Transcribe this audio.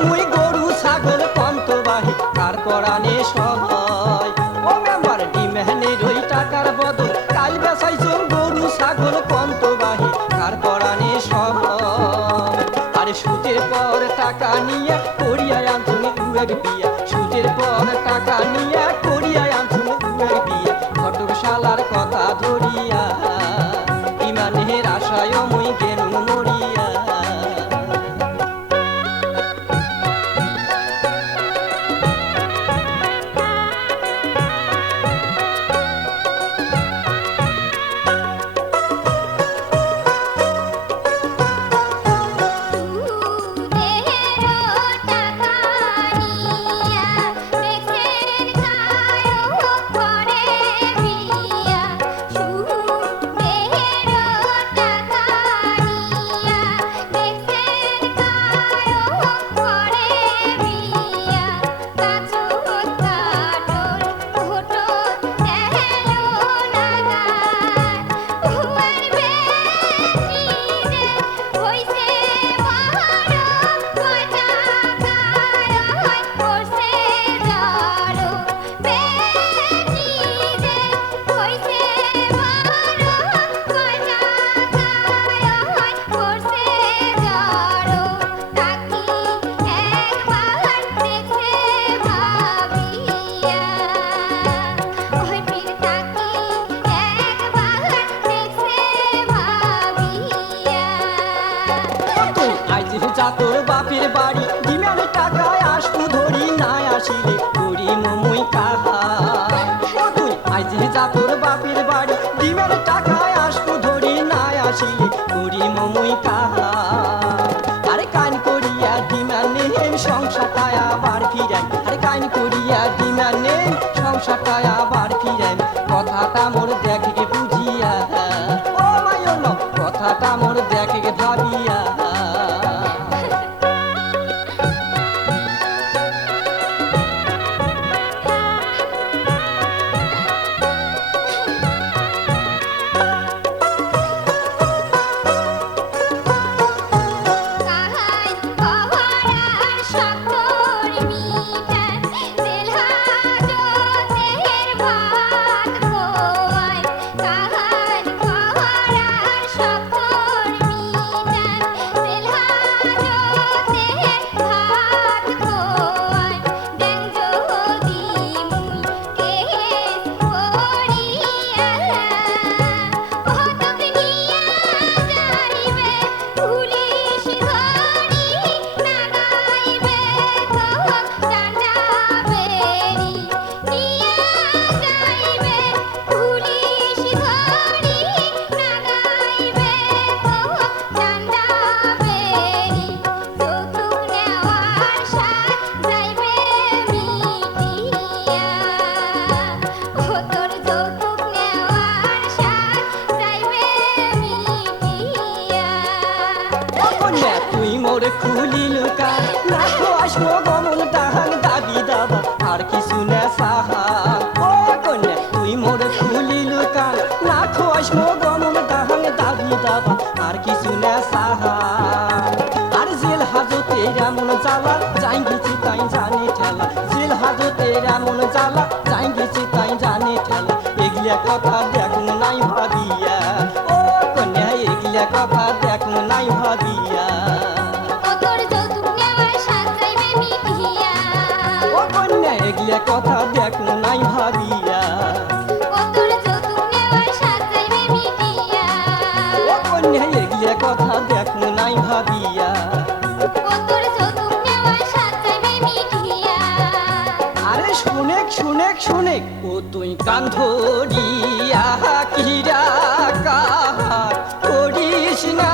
মুই গরু ছাগল পন্তবাহী কার পরাণে সহায় ও মেম্বার ডিমেনের ওই টাকার বদল কাল বেচাইছুম গরু ছাগল পন্তবাহী কার পরাণে সহায় আরে সুদের পর টাকা নিয়ে করিয়া আনছুম উয়ের বিয়া সুদের পর টাকা নিয়ে করিয়া আনছুম উয়ের বিয়া ঘটক শালার কথা ধরিয়া ইমানের আশায় মুই গেলুম মরিয়া তোর বাপের বাড়ি ডিমের টাকায় আসবো ধরি না আসিলে করি মুই কাহা তুই আইজি যা তোর বাপের বাড়ি ডিমের টাকায় আসবো ধরি না আসিলে করি মুই কাহা আরে কান করিয়া ডিমার নেই সংসারটায় আবার ফিরাই আরে কান করিয়া ডিমার নেই সংসারটায় আবার ফিরাই কথাটা মোর দেখে বুঝিয়া ও মায়ন কথাটা মোর দেখে ভাবিয়া খুলিল কার নাকো আসবো গমন তাহাং দাবি দাবা আর কিছু না সাহা ও কন্যা তুই মোর খুলিল কার নাকো আসবো গমন তাহাং দাবি দাবা আর কিছু না সাহা আর জেল হাজতে এমন জ্বালা যাই গেছি তাই জানে ঠেলা জেল হাজতে এমন জ্বালা যাই গেছি তাই জানে ঠেলা এগুলা কথা দেখুন নাই ভাবিয়া ও কন্যা এগুলা কথা দেখুন নাই ভাবিয়া এগুলা কথা দেখুন নাই ভাবিয়া ও কন্যা এগুলা কথা দেখুন নাই ভাবিয়া আরে শুনেক শুনেক শুনেক ও তুই কান ধরিয়া কিরা কাহার করিস না